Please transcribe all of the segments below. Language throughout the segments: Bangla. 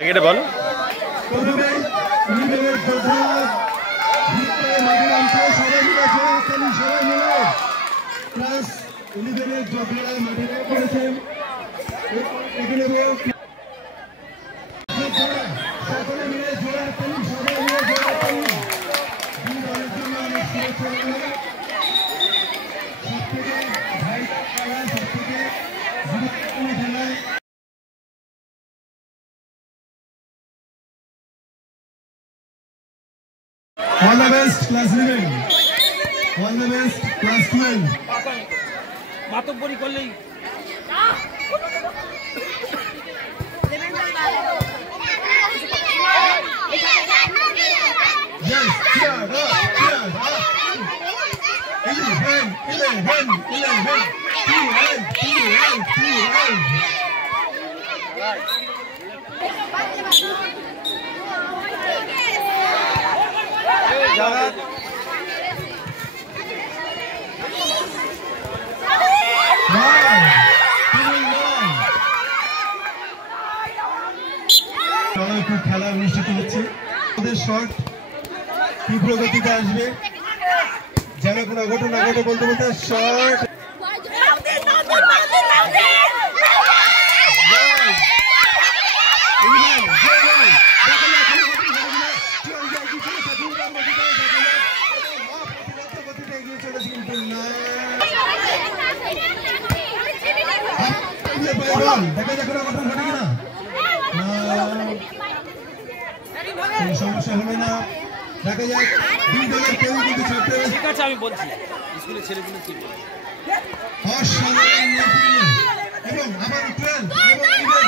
এটা বলো All the best, class 11. All the best, class 12. মাতব্বরি করলেই Yes, cheer, cheer. খেলা অনুষ্ঠিত হচ্ছে আমাদের শট তীব্র গতিতে আসবে যেন কোনো ঘটনা ঘটে বলতে বলতে শট দেখা যাক কোনো ঘটনা ঘটে কিনা সমস্যা হবে না দেখা যাক দুই দলের কেউ কিন্তু ছাড়তে ঠিক আছে আমি বলছি স্কুলের ছেলেগুলো ঠিক অসাধারণ এবং আবার ট্রেন এবং ইভেন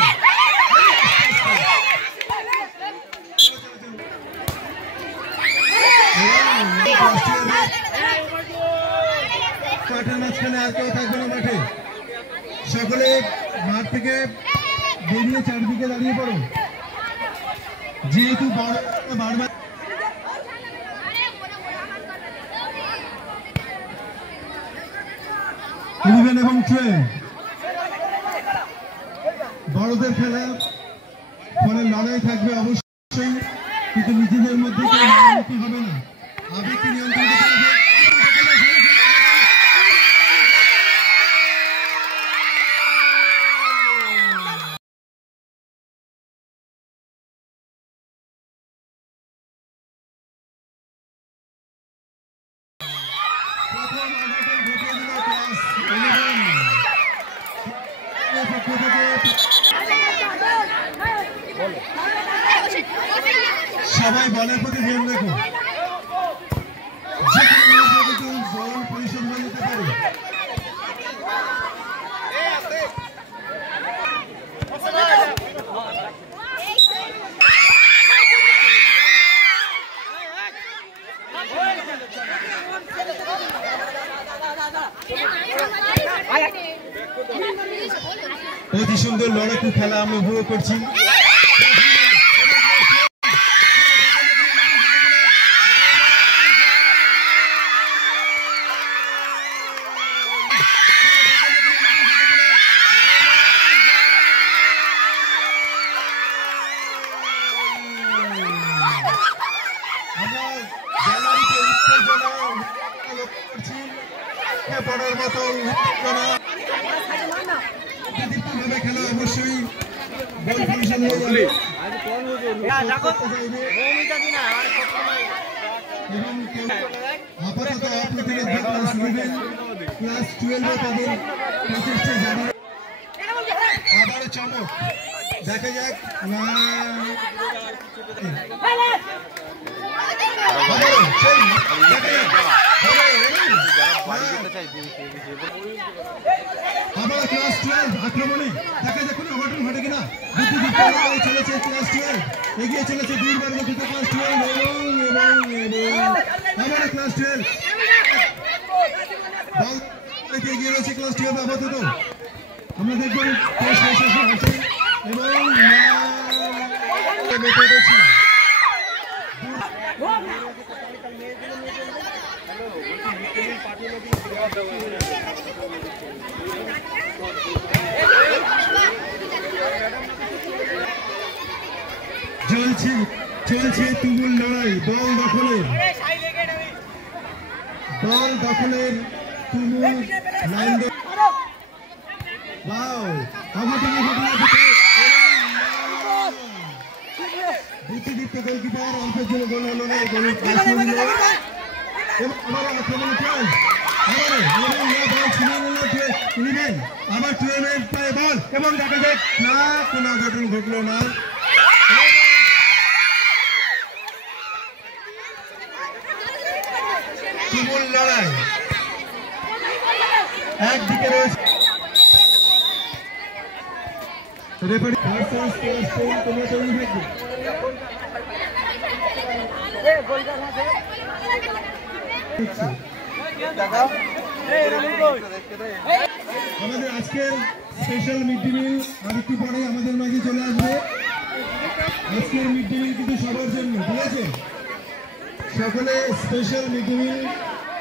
মাঠের মাঝখানে আর কেউ থাকবে না মাঠে সকলে মাঠ থেকে বেরিয়ে চারদিকে দাঁড়িয়ে পড়ো যেহেতু বারবার ইলেভেন এবং 12 বড়দের খেলা ফলে লড়াই থাকবে অবশ্যই কিন্তু নিজেদের মধ্যে মুখোমুখি হবে না আবেগকে নিয়ন্ত্রণ করতে হবে সবাই বলের প্রতি ধ্যান রাখো বল পরিশোধ হয়ে যেতে পারে অতি সুন্দর লড়াকু খেলা আমরা উপভোগ করছি পড়ার মতো খেলা অবশ্যই বল পরিশোধ হয়ে যাবে এবং আপাতত আপনাদের ক্লাস 12 তাদের প্রচেষ্টা জারি আবার চমক দেখা যাক আবার ক্লাস 12 আক্রমণে দেখা যাক কোনো অঘটন ঘটে কিনা চলেছে ক্লাস 12 এগিয়ে চলেছে দুইবার গতিতে ক্লাস 12 এবং আবার ক্লাস 12 বল এগিয়ে রয়েছে ক্লাস 12 আপাতত আমরা দেখব শেষ হচ্ছে এবং চলছে তুমুল লড়াই বল দখলের তুমুল লাইন দীপ্ত গোলকিপার অল্পের জন্য গোল হলো না গোলের আক্রমণ আবার 12 পায়ে বল এবং দেখা যায় না কোনো অঘটন ঘটলো না তুমুল লড়াই একদিকে রয়েছে রেফারি তোমরা তৈরি থাকবে আমাদের আজকের স্পেশাল মিড ডে মিল আরেকটু পরে আমাদের মাঝে চলে আসবে আজকের মিড ডে মিল কিন্তু সবার জন্য ঠিক আছে সকলে স্পেশাল মিড ডে মিল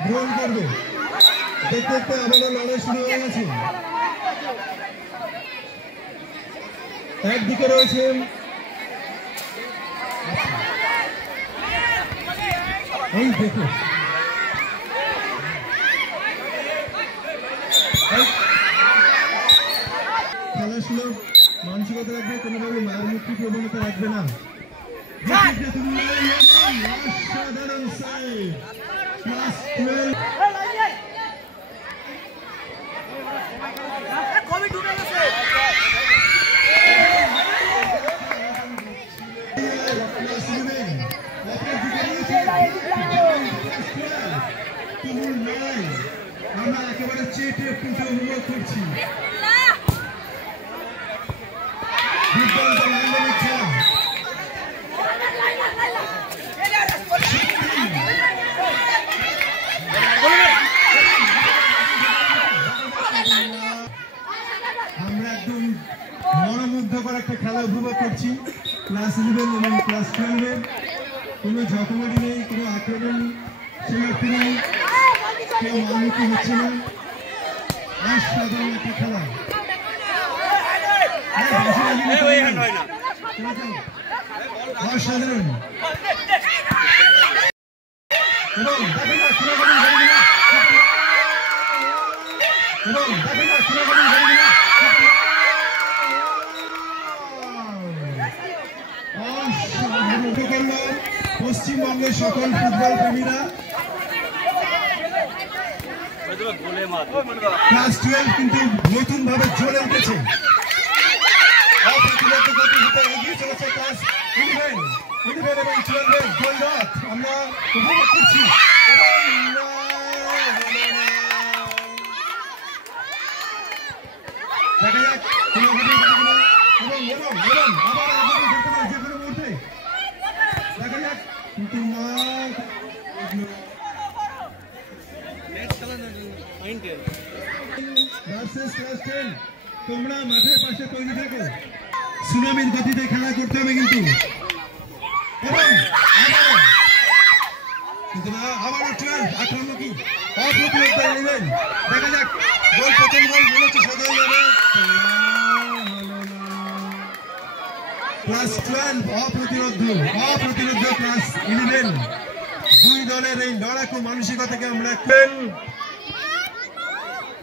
গ্রহণ করবে দেখতে দেখতে আমাদের লড়াই শুরু হয়ে গেছে একদিকে রয়েছে এই দেখো খেলাধুলো মানসিকতা রাখবে কোনোভাবে মায়ের মুক্তি প্রবণতা রাখবে না অসাধারণ সাইড ক্লাস 12 আমরা একেবারে চেটে পুঁতে অনুভব করছি আমরা একদম মনোমুগ্ধকর একটা খেলা উপভোগ করছি ক্লাস 11 এবং ক্লাস 12 কোনো ঝকমারি নেই কোনো আক্রমণ সমাপ্তি নেই কেউ মানমুক্তি হচ্ছে না অসাধারণ একটা খেলা অসাধারণ পশ্চিমবঙ্গের সকল ফুটবল প্রেমীরা ক্লাস 12 কিন্তু নতুন ভাবে জ্বলে উঠেছে এগিয়ে চলেছে ক্লাস 11 এবং 12 গোলরথ আমরা উপভোগ করছি দেখা যাক এবং আবার যে কোনো মুহূর্তে দেখা যাক কিন্তু তোমরা মাঠের পাশে তৈরি থাকো সুনামির গতিতে খেলা করতে হবে কিন্তু আবারও 12 আক্রমণী অপ্রতিরোধ নেবেন দেখা যাক গোল প্রথম গোল মনে হচ্ছে সদয় যাবে ক্লাস 12 অপ্রতিরোধ ক্লাস 11 দুই দলের এই লড়াকু মানসিকতাকে আমরা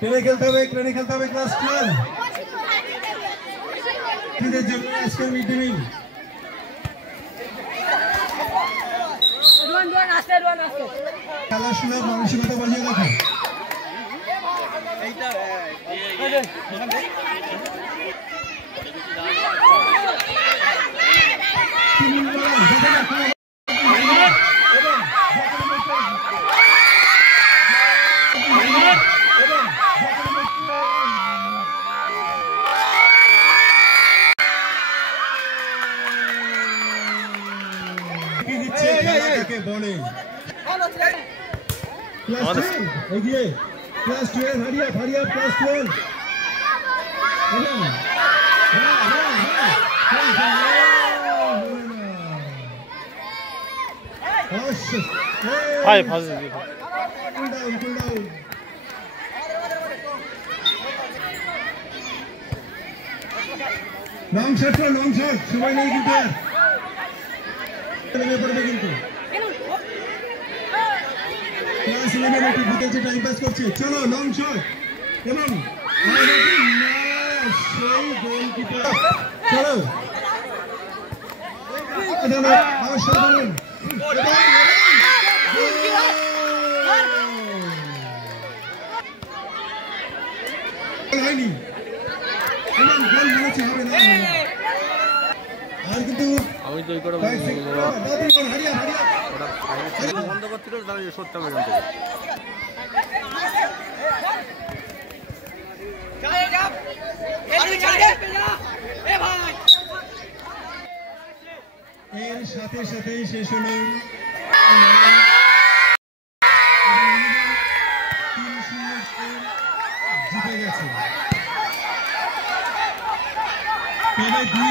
টেনে খেলতে হবে ক্লাস 12 কিদের জন্য আজকের মিড ডে মিল খেলাধুলার মানসিকতা বাজিয়ে রাখো বলে এগিয়ে ক্লাস 12 হারিয়া ক্লাস 12 লং শট সময় নেই কিন্তু নেমে পড়বে কিন্তু ক্লাস 11 একটু ডিফেন্সে টাইম পাস করছে চলো লং শট এবং সেই গোলকিপার চলো এটা অসাধারণ হয়নি এবং গোল মনে হবে না আর কিন্তু আমি তো এই করে বন্ধ করছিল তাহলে সত্যি আমি জানতে এর সাথে সাথেই শেষ হলো জিতে গেছে তবে দুই